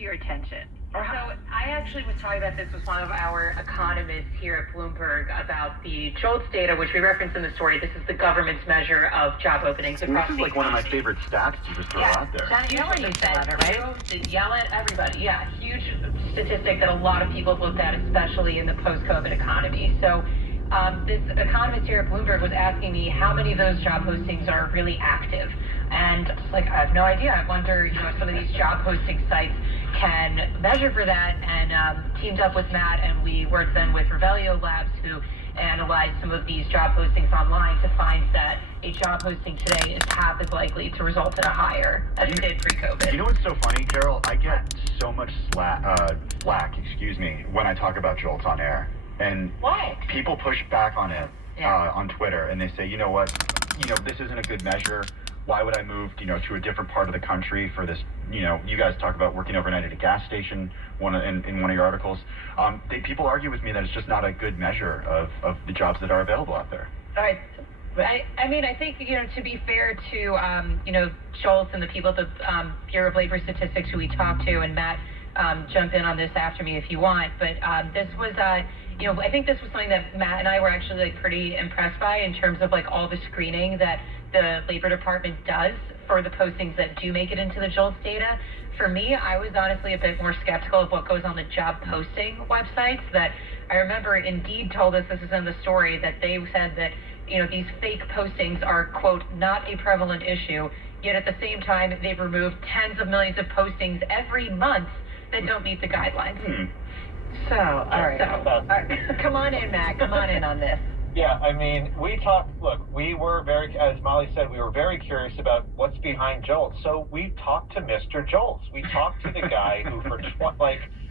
to your attention? So I actually was talking about this with one of our economists here at Bloomberg about the JOLTS data, which we referenced in the story. This is the government's measure of job openings across the economy. This is like one of my favorite stats to just throw out there. Janet Yellen used to love it, right? Yell at everybody. Yeah, huge statistic that a lot of people have looked at, especially in the post-COVID economy. So this economist here at Bloomberg was asking me how many of those job postings are really active. And I have no idea. I wonder, if some of these job posting sites can measure for that, and teamed up with Matt, and we worked then with Revelio Labs, who analyzed some of these job postings online to find that a job posting today is half as likely to result in a hire as it did pre-COVID. You know what's so funny, Carol? I get so much flack, when I talk about JOLTS on air. And why? People push back on it on Twitter, and they say, you know what, this isn't a good measure. Why would I move, to a different part of the country for this? You guys talk about working overnight at a gas station in one of your articles. People argue with me that it's just not a good measure of the jobs that are available out there. All right. I think, to be fair to, JOLTS and the people at the Bureau of Labor Statistics who we talked to, and Matt, jump in on this after me if you want, but this was, I think this was something that Matt and I were actually pretty impressed by in terms of all the screening that the Labor Department does for the postings that do make it into the JOLTS data. For me, I was honestly a bit more skeptical of what goes on the job posting websites. That I remember Indeed told us, this is in the story, that they said that these fake postings are, quote, not a prevalent issue, yet at the same time they've removed tens of millions of postings every month that don't meet the guidelines. So, all right. Come on in, Matt. Come on in on this. Yeah, we were as Molly said, we were very curious about what's behind JOLTS. So we talked to Mr. JOLTS. We talked to the guy who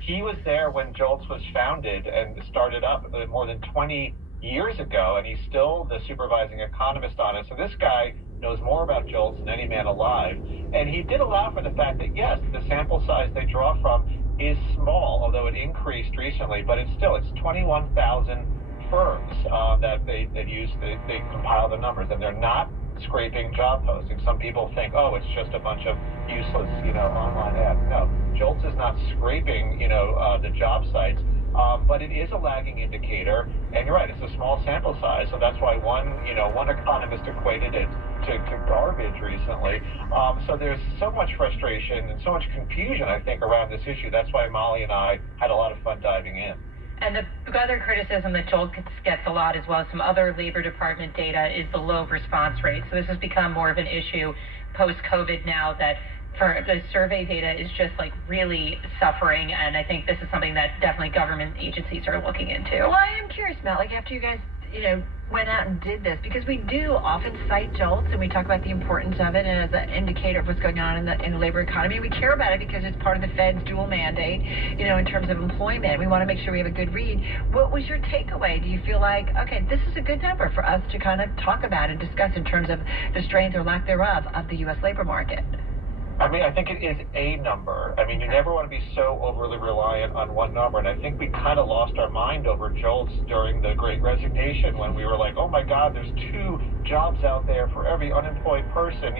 he was there when JOLTS was founded and started up more than 20 years ago, and he's still the supervising economist on it. So this guy knows more about JOLTS than any man alive. And he did allow for the fact that, yes, the sample size they draw from is small, although it increased recently, but it's 21,000 firms that they compile the numbers, and they're not scraping job postings. Some people think, it's just a bunch of useless, online ads. No, JOLTS is not scraping, the job sites, but it is a lagging indicator. And you're right, it's a small sample size, so that's why one economist equated it to garbage recently. So there's so much frustration and so much confusion, I think, around this issue. That's why Molly and I had a lot of fun diving in. And the other criticism that JOLTS gets a lot, as well as some other Labor Department data, is the low response rate. So this has become more of an issue post-COVID now, that for the survey data is just really suffering. And I think this is something that definitely government agencies are looking into. Well, I am curious, Matt, after you guys, went out and did this, because we do often cite JOLTS and we talk about the importance of it and as an indicator of what's going on in the labor economy. We care about it because it's part of the Fed's dual mandate, in terms of employment. We want to make sure we have a good read. What was your takeaway? Do you feel like, okay, this is a good number for us to kind of talk about and discuss in terms of the strength or lack thereof of the U.S. labor market? I think it is a number. You never want to be so overly reliant on one number. And I think we kind of lost our mind over JOLTS during the Great Resignation, when we were like, oh my God, there's 2 jobs out there for every unemployed person.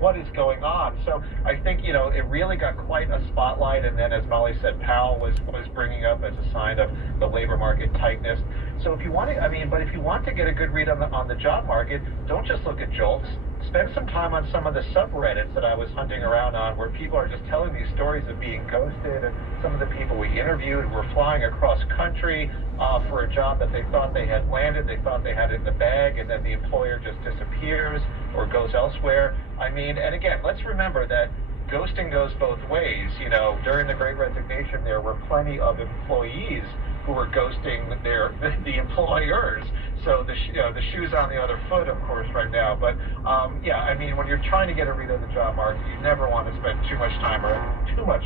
What is going on? So I think, it really got quite a spotlight. And then, as Molly said, Powell was bringing up as a sign of the labor market tightness. So if you want to, but if you want to get a good read on the job market, don't just look at JOLTS. Spend some time on some of the subreddits that I was hunting around on, where people are just telling these stories of being ghosted, and some of the people we interviewed were flying across country for a job that they thought they had landed, they thought they had it in the bag, and then the employer just disappears or goes elsewhere. And again, let's remember that ghosting goes both ways. During the Great Resignation, there were plenty of employees who were ghosting the employers. So the shoe's on the other foot, of course, right now. But when you're trying to get a read of the job market, you never want to spend too much time or too much,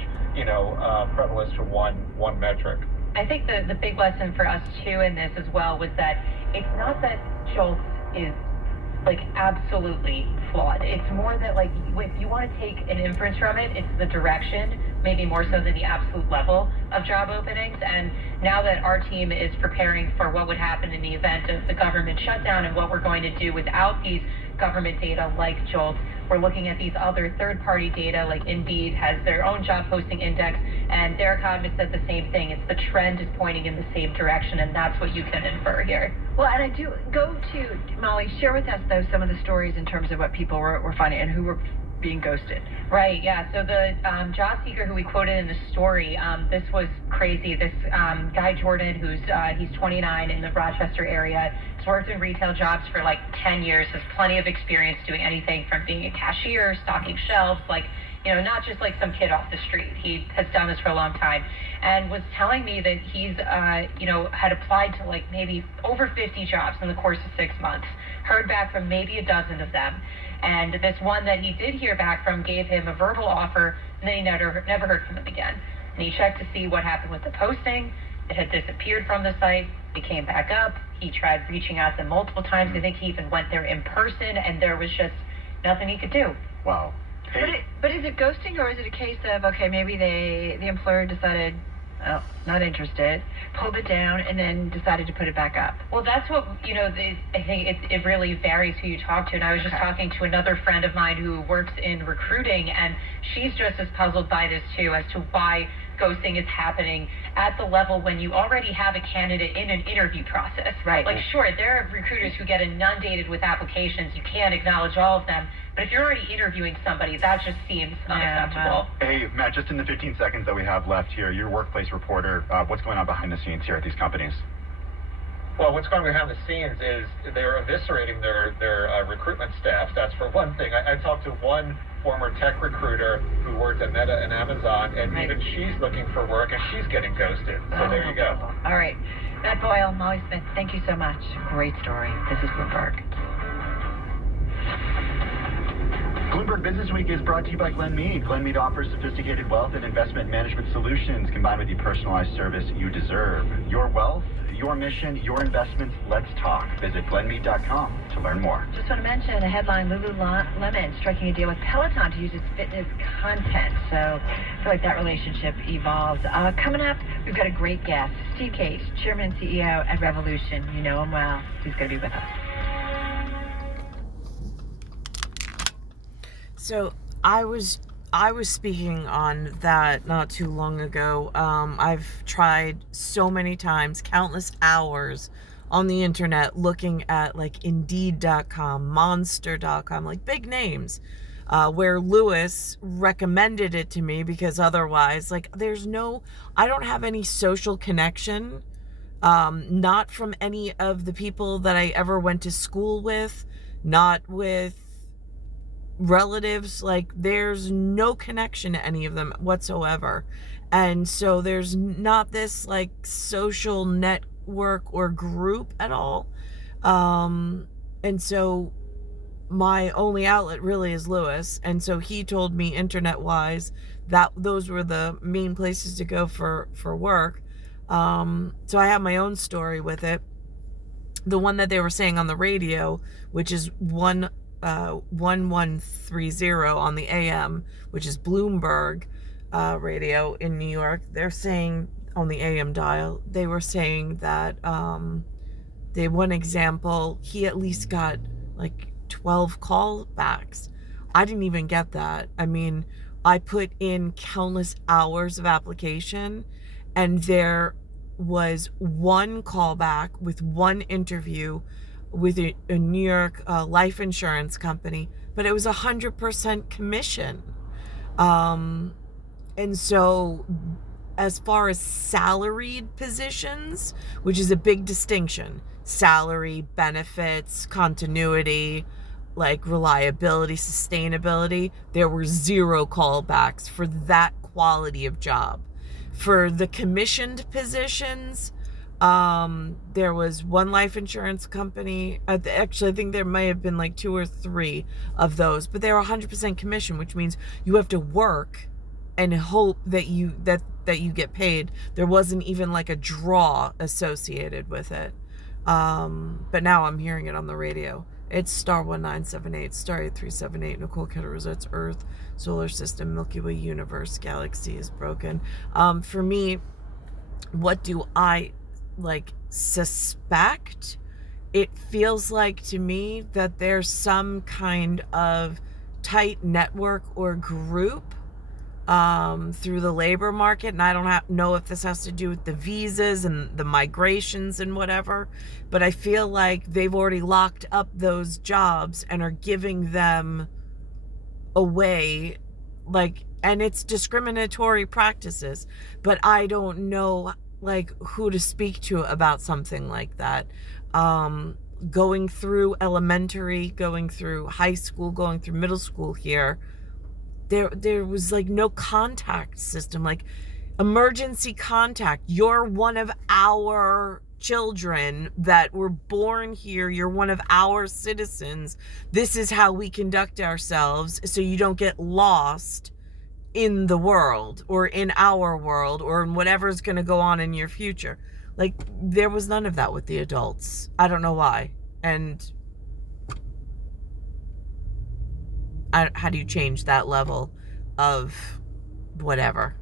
prevalence to one metric. I think the big lesson for us too in this as well was that it's not that JOLTS is absolutely flawed. It's more that if you want to take an inference from it, it's the direction, maybe more so than the absolute level of job openings. And now that our team is preparing for what would happen in the event of the government shutdown and what we're going to do without these government data like JOLT. We're looking at these other third-party data, like Indeed has their own job posting index, and their economist said the same thing. It's the trend is pointing in the same direction, and that's what you can infer here. Well, and I do go to, Molly, share with us, though, some of the stories in terms of what people were finding and who were being ghosted. Right, yeah. So the job seeker who we quoted in the story, this was crazy. This guy, Jordan, he's 29 in the Rochester area. He's worked in retail jobs for like 10 years, has plenty of experience doing anything from being a cashier, stocking shelves, like, you know, not just like some kid off the street. He has done this for a long time and was telling me that he's, had applied to like maybe over 50 jobs in the course of 6 months, heard back from maybe a dozen of them. And this one that he did hear back from gave him a verbal offer, and then he never heard from him again. And he checked to see what happened with the posting. It had disappeared from the site. It came back up. He tried reaching out to them multiple times. I think he even went there in person, and there was just nothing he could do. Wow. Hey. But is it ghosting, or is it a case of, okay, maybe the employer decided, oh, not interested, pulled it down, and then decided to put it back up? Well, that's what, I think it really varies who you talk to. And I was just talking to another friend of mine who works in recruiting, and she's just as puzzled by this too, as to why ghosting is happening at the level when you already have a candidate in an interview process. Right. Like, sure, there are recruiters who get inundated with applications. You can't acknowledge all of them. But if you're already interviewing somebody, that just seems unacceptable. Hey, Matt, just in the 15 seconds that we have left here, you're a workplace reporter. What's going on behind the scenes here at these companies? Well, what's going on behind the scenes is they're eviscerating their recruitment staffs. That's for one thing. I talked to one former tech recruiter who worked at Meta and Amazon, and even she's looking for work, and she's getting ghosted. So there you go. All right. Matt Boyle, Molly Smith, thank you so much. Great story. This is Bloomberg. Bloomberg Business Week is brought to you by Glenmead. Glenmead offers sophisticated wealth and investment management solutions combined with the personalized service you deserve. Your wealth, your mission, your investments. Let's talk. Visit glenmead.com to learn more. Just want to mention a headline, Lululemon striking a deal with Peloton to use its fitness content. So I feel like that relationship evolves. Coming up, we've got a great guest, Steve Cage, Chairman and CEO at Revolution. You know him well. He's going to be with us. So I was speaking on that not too long ago. I've tried so many times, countless hours on the internet looking at like Indeed.com, Monster.com, like big names, where Lewis recommended it to me because otherwise, like I don't have any social connection, not from any of the people that I ever went to school with, not with relatives, like there's no connection to any of them whatsoever. And so there's not this like social network or group at all. And so my only outlet really is Lewis. And so he told me internet wise that those were the main places to go for work. So I have my own story with it. The one that they were saying on the radio, which is 1130 on the AM, which is Bloomberg radio in New York. They're saying on the AM dial, they were saying that they one example, he at least got like 12 callbacks. I didn't even get that. I mean, I put in countless hours of application, and there was one callback with one interview with a New York life insurance company, but it was 100% commission. And so as far as salaried positions, which is a big distinction, salary, benefits, continuity, like reliability, sustainability, there were 0 callbacks for that quality of job. For the commissioned positions, there was one life insurance company. Actually, I think there may have been like 2 or 3 of those, but they were 100% commission, which means you have to work and hope that you get paid. There wasn't even like a draw associated with it. But now I'm hearing it on the radio. It's star 1978, star 8378, Nicole, Cattaruzza, it's Earth, solar system, Milky Way, universe, galaxy is broken. For me, what do I like suspect it feels like to me that there's some kind of tight network or group through the labor market, and I don't know if this has to do with the visas and the migrations and whatever, but I feel like they've already locked up those jobs and are giving them away, like, and it's discriminatory practices, but I don't know like who to speak to about something like that. Going through elementary, going through high school, going through middle school here, there was like no contact system, like emergency contact. You're one of our children that were born here. You're one of our citizens. This is how we conduct ourselves so you don't get lost in the world or in our world or in whatever's going to go on in your future. Like, there was none of that with the adults. I don't know why. And how do you change that level of whatever?